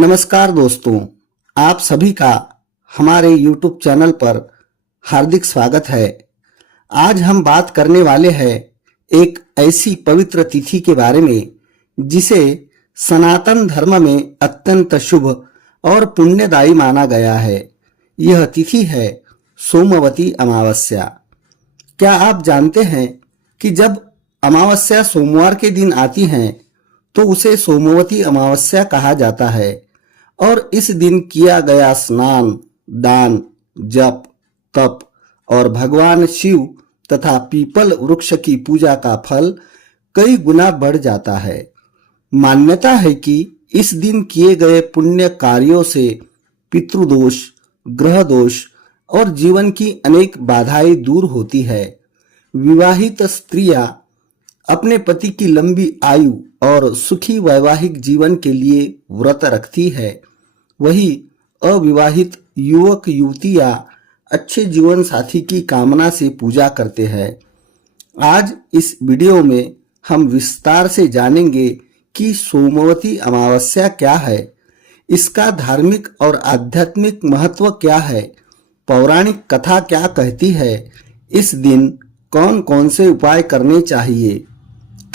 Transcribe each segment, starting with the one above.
नमस्कार दोस्तों, आप सभी का हमारे YouTube चैनल पर हार्दिक स्वागत है। आज हम बात करने वाले हैं एक ऐसी पवित्र तिथि के बारे में जिसे सनातन धर्म में अत्यंत शुभ और पुण्यदायी माना गया है। यह तिथि है सोमवती अमावस्या। क्या आप जानते हैं कि जब अमावस्या सोमवार के दिन आती है तो उसे सोमवती अमावस्या कहा जाता है और इस दिन किया गया स्नान, दान, जप, तप और भगवान शिव तथा पीपल वृक्ष की पूजा का फल कई गुना बढ़ जाता है। मान्यता है कि इस दिन किए गए पुण्य कार्यों से पितृदोष, ग्रह दोष और जीवन की अनेक बाधाएं दूर होती है। विवाहित स्त्रियां अपने पति की लंबी आयु और सुखी वैवाहिक जीवन के लिए व्रत रखती है। वहीं अविवाहित युवक युवतियां अच्छे जीवन साथी की कामना से पूजा करते हैं। आज इस वीडियो में हम विस्तार से जानेंगे कि सोमवती अमावस्या क्या है, इसका धार्मिक और आध्यात्मिक महत्व क्या है, पौराणिक कथा क्या कहती है, इस दिन कौन कौन से उपाय करने चाहिए,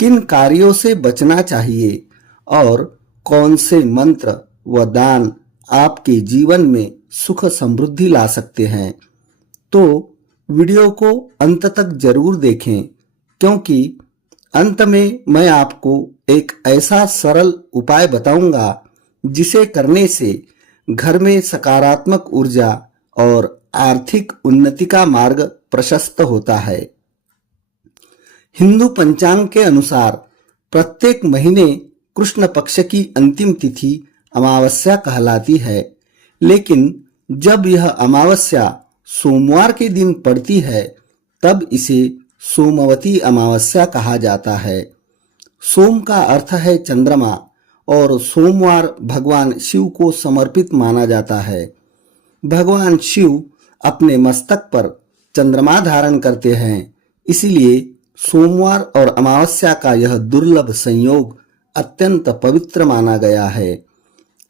किन कार्यों से बचना चाहिए और कौन से मंत्र व दान आपके जीवन में सुख समृद्धि ला सकते हैं। तो वीडियो को अंत तक जरूर देखें, क्योंकि अंत में मैं आपको एक ऐसा सरल उपाय बताऊंगा जिसे करने से घर में सकारात्मक ऊर्जा और आर्थिक उन्नति का मार्ग प्रशस्त होता है। हिंदू पंचांग के अनुसार प्रत्येक महीने कृष्ण पक्ष की अंतिम तिथि अमावस्या कहलाती है, लेकिन जब यह अमावस्या सोमवार के दिन पड़ती है तब इसे सोमवती अमावस्या कहा जाता है। सोम का अर्थ है चंद्रमा और सोमवार भगवान शिव को समर्पित माना जाता है। भगवान शिव अपने मस्तक पर चंद्रमा धारण करते हैं, इसलिए सोमवार और अमावस्या का यह दुर्लभ संयोग अत्यंत पवित्र माना गया है।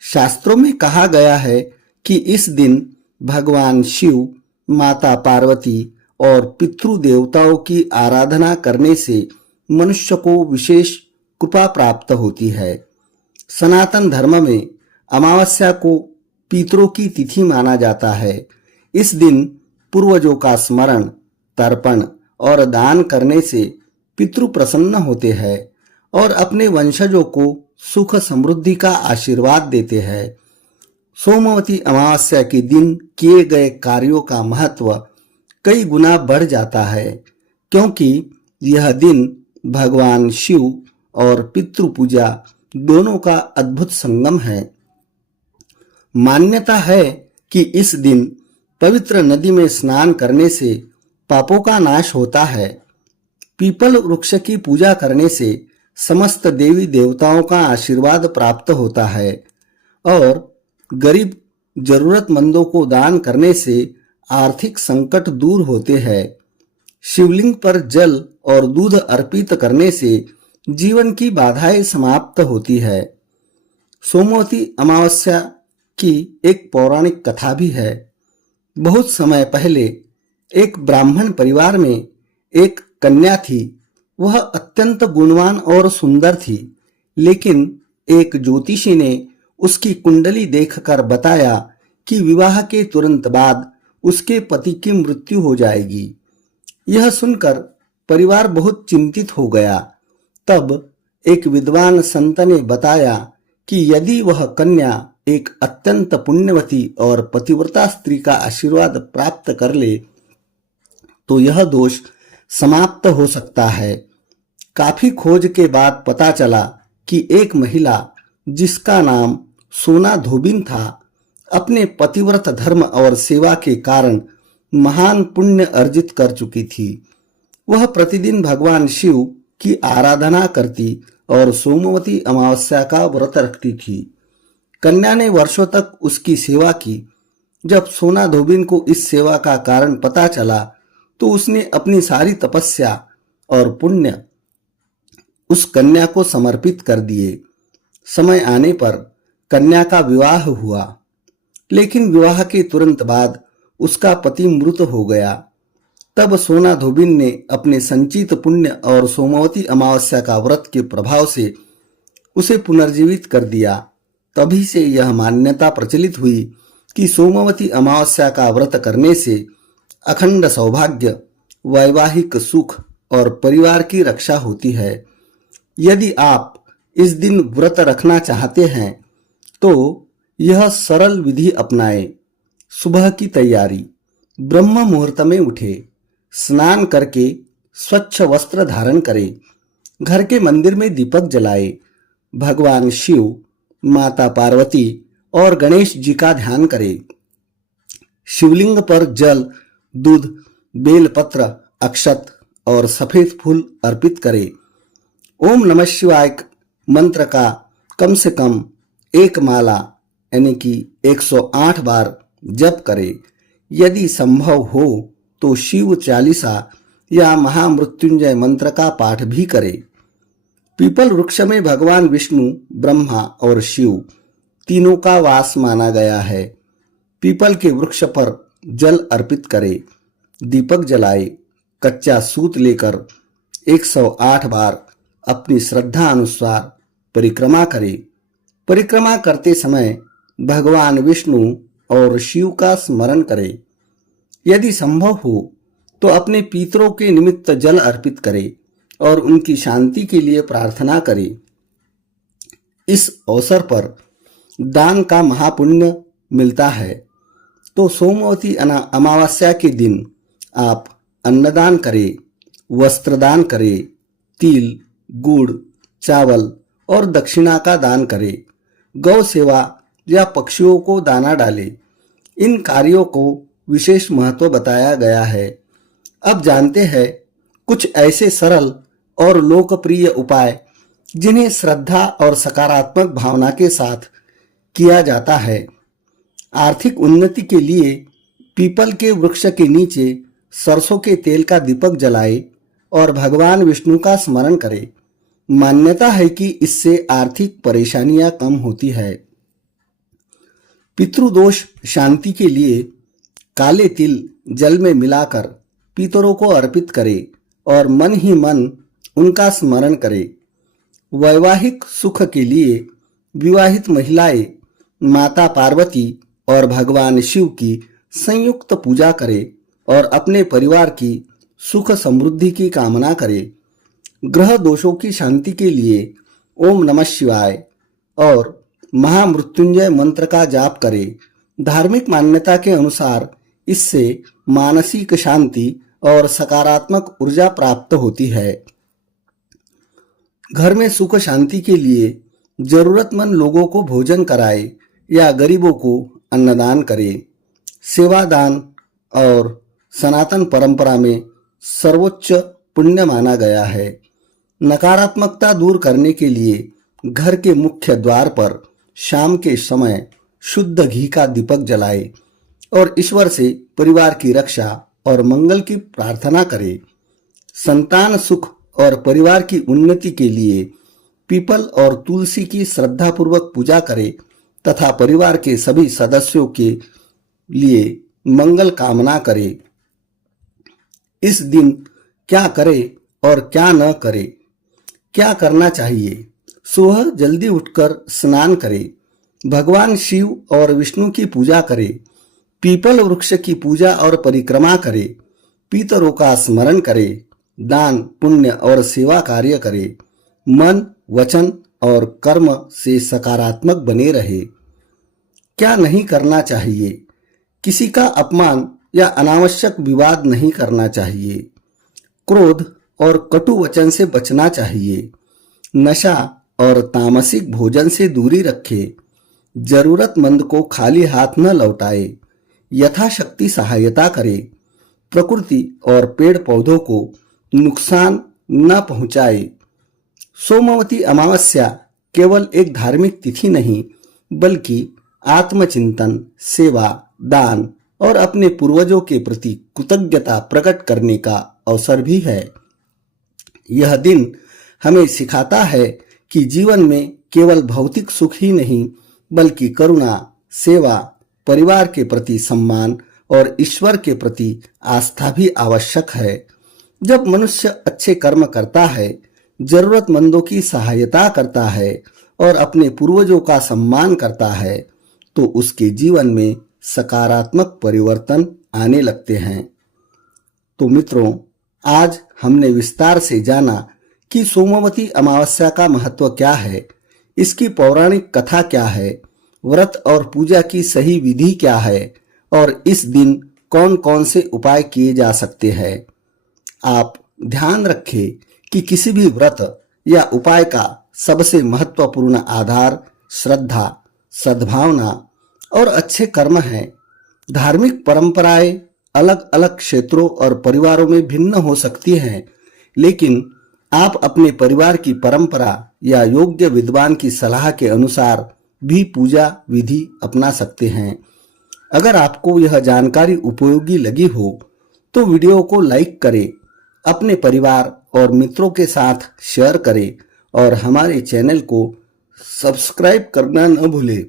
शास्त्रों में कहा गया है कि इस दिन भगवान शिव, माता पार्वती और पितृ देवताओं की आराधना करने से मनुष्य को विशेष कृपा प्राप्त होती है। सनातन धर्म में अमावस्या को पितरों की तिथि माना जाता है। इस दिन पूर्वजों का स्मरण, तर्पण और दान करने से पितृ प्रसन्न होते हैं और अपने वंशजों को सुख समृद्धि का आशीर्वाद देते हैं। सोमवती अमावस्या के दिन किए गए कार्यों का महत्व कई गुना बढ़ जाता है, क्योंकि यह दिन भगवान शिव और पितृ पूजा दोनों का अद्भुत संगम है। मान्यता है कि इस दिन पवित्र नदी में स्नान करने से पापों का नाश होता है। पीपल वृक्ष की पूजा करने से समस्त देवी देवताओं का आशीर्वाद प्राप्त होता है और गरीब जरूरतमंदों को दान करने से आर्थिक संकट दूर होते हैं। शिवलिंग पर जल और दूध अर्पित करने से जीवन की बाधाएं समाप्त होती है। सोमवती अमावस्या की एक पौराणिक कथा भी है। बहुत समय पहले एक ब्राह्मण परिवार में एक कन्या थी। वह अत्यंत गुणवान और सुंदर थी, लेकिन एक ज्योतिषी ने उसकी कुंडली देखकर बताया कि विवाह के तुरंत बाद उसके पति की मृत्यु हो जाएगी। यह सुनकर परिवार बहुत चिंतित हो गया। तब एक विद्वान संत ने बताया कि यदि वह कन्या एक अत्यंत पुण्यवती और पतिव्रता स्त्री का आशीर्वाद प्राप्त कर ले तो यह दोष समाप्त हो सकता है। काफी खोज के बाद पता चला कि एक महिला जिसका नाम सोना धोबिन था, अपने पतिव्रत धर्म और सेवा के कारण महान पुण्य अर्जित कर चुकी थी। वह प्रतिदिन भगवान शिव की आराधना करती और सोमवती अमावस्या का व्रत रखती थी। कन्या ने वर्षों तक उसकी सेवा की। जब सोना धोबिन को इस सेवा का कारण पता चला तो उसने अपनी सारी तपस्या और पुण्य उस कन्या को समर्पित कर दिए। समय आने पर कन्या का विवाह हुआ, लेकिन विवाह के तुरंत बाद उसका पति मृत हो गया। तब सोना धोबिन ने अपने संचित पुण्य और सोमवती अमावस्या का व्रत के प्रभाव से उसे पुनर्जीवित कर दिया। तभी से यह मान्यता प्रचलित हुई कि सोमवती अमावस्या का व्रत करने से अखंड सौभाग्य, वैवाहिक सुख और परिवार की रक्षा होती है। यदि आप इस दिन व्रत रखना चाहते हैं तो यह सरल विधि अपनाएं। सुबह की तैयारी। ब्रह्म मुहूर्त में उठे, स्नान करके स्वच्छ वस्त्र धारण करें, घर के मंदिर में दीपक जलाएं, भगवान शिव, माता पार्वती और गणेश जी का ध्यान करें। शिवलिंग पर जल, दूध, बेलपत्र, अक्षत और सफेद फूल अर्पित करें। ओम नमः शिवाय मंत्र का कम से कम एक माला यानी कि 108 बार जप करें। यदि संभव हो तो शिव चालीसा या महामृत्युंजय मंत्र का पाठ भी करें। पीपल वृक्ष में भगवान विष्णु, ब्रह्मा और शिव तीनों का वास माना गया है। पीपल के वृक्ष पर जल अर्पित करें, दीपक जलाए, कच्चा सूत लेकर 108 बार अपनी श्रद्धा अनुसार परिक्रमा करें। परिक्रमा करते समय भगवान विष्णु और शिव का स्मरण करें। यदि संभव हो तो अपने पितरों के निमित्त जल अर्पित करें और उनकी शांति के लिए प्रार्थना करें। इस अवसर पर दान का महापुण्य मिलता है। तो सोमवती अमावस्या के दिन आप अन्नदान करें, वस्त्रदान करें, तिल, गुड़, चावल और दक्षिणा का दान करें, गौ सेवा या पक्षियों को दाना डालें। इन कार्यों को विशेष महत्व बताया गया है। अब जानते हैं कुछ ऐसे सरल और लोकप्रिय उपाय जिन्हें श्रद्धा और सकारात्मक भावना के साथ किया जाता है। आर्थिक उन्नति के लिए पीपल के वृक्ष के नीचे सरसों के तेल का दीपक जलाएं और भगवान विष्णु का स्मरण करें। मान्यता है कि इससे आर्थिक परेशानियां कम होती है। पितृदोष शांति के लिए काले तिल जल में मिलाकर पितरों को अर्पित करें और मन ही मन उनका स्मरण करें। वैवाहिक सुख के लिए विवाहित महिलाएं माता पार्वती और भगवान शिव की संयुक्त पूजा करें और अपने परिवार की सुख समृद्धि की कामना करें। ग्रह दोषों की शांति के लिए ओम नमः शिवाय और महामृत्युंजय मंत्र का जाप करें। धार्मिक मान्यता के अनुसार इससे मानसिक शांति और सकारात्मक ऊर्जा प्राप्त होती है। घर में सुख शांति के लिए जरूरतमंद लोगों को भोजन कराएं या गरीबों को अन्नदान करें। सेवा दान और सनातन परंपरा में सर्वोच्च पुण्य माना गया है। नकारात्मकता दूर करने के लिए घर के मुख्य द्वार पर शाम के समय शुद्ध घी का दीपक जलाएं और ईश्वर से परिवार की रक्षा और मंगल की प्रार्थना करें। संतान सुख और परिवार की उन्नति के लिए पीपल और तुलसी की श्रद्धापूर्वक पूजा करें तथा परिवार के सभी सदस्यों के लिए मंगल कामना करें। इस दिन क्या करें और क्या न करें? क्या करना चाहिए? सुबह जल्दी उठकर स्नान करें, भगवान शिव और विष्णु की पूजा करें, पीपल वृक्ष की पूजा और परिक्रमा करें, पितरों का स्मरण करें, दान पुण्य और सेवा कार्य करें, मन वचन और कर्म से सकारात्मक बने रहे। क्या नहीं करना चाहिए? किसी का अपमान या अनावश्यक विवाद नहीं करना चाहिए। क्रोध और कटु वचन से बचना चाहिए। नशा और तामसिक भोजन से दूरी रखें। जरूरतमंद को खाली हाथ न लौटाए। यथाशक्ति सहायता करें। प्रकृति और पेड़ पौधों को नुकसान न पहुंचाए। सोमवती अमावस्या केवल एक धार्मिक तिथि नहीं बल्कि आत्मचिंतन, सेवा, दान और अपने पूर्वजों के प्रति कृतज्ञता प्रकट करने का अवसर भी है। यह दिन हमें सिखाता है कि जीवन में केवल भौतिक सुख ही नहीं बल्कि करुणा, सेवा, परिवार के प्रति सम्मान और ईश्वर के प्रति आस्था भी आवश्यक है। जब मनुष्य अच्छे कर्म करता है, जरूरतमंदों की सहायता करता है और अपने पूर्वजों का सम्मान करता है, तो उसके जीवन में सकारात्मक परिवर्तन आने लगते हैं। तो मित्रों, आज हमने विस्तार से जाना कि सोमवती अमावस्या का महत्व क्या है, इसकी पौराणिक कथा क्या है, व्रत और पूजा की सही विधि क्या है और इस दिन कौन कौन से उपाय किए जा सकते हैं। आप ध्यान रखें कि किसी भी व्रत या उपाय का सबसे महत्वपूर्ण आधार श्रद्धा, सद्भावना और अच्छे कर्म हैं। धार्मिक परंपराएं अलग अलग क्षेत्रों और परिवारों में भिन्न हो सकती हैं, लेकिन आप अपने परिवार की परंपरा या योग्य विद्वान की सलाह के अनुसार भी पूजा विधि अपना सकते हैं। अगर आपको यह जानकारी उपयोगी लगी हो तो वीडियो को लाइक करें, अपने परिवार और मित्रों के साथ शेयर करें और हमारे चैनल को सब्सक्राइब करना न भूलें।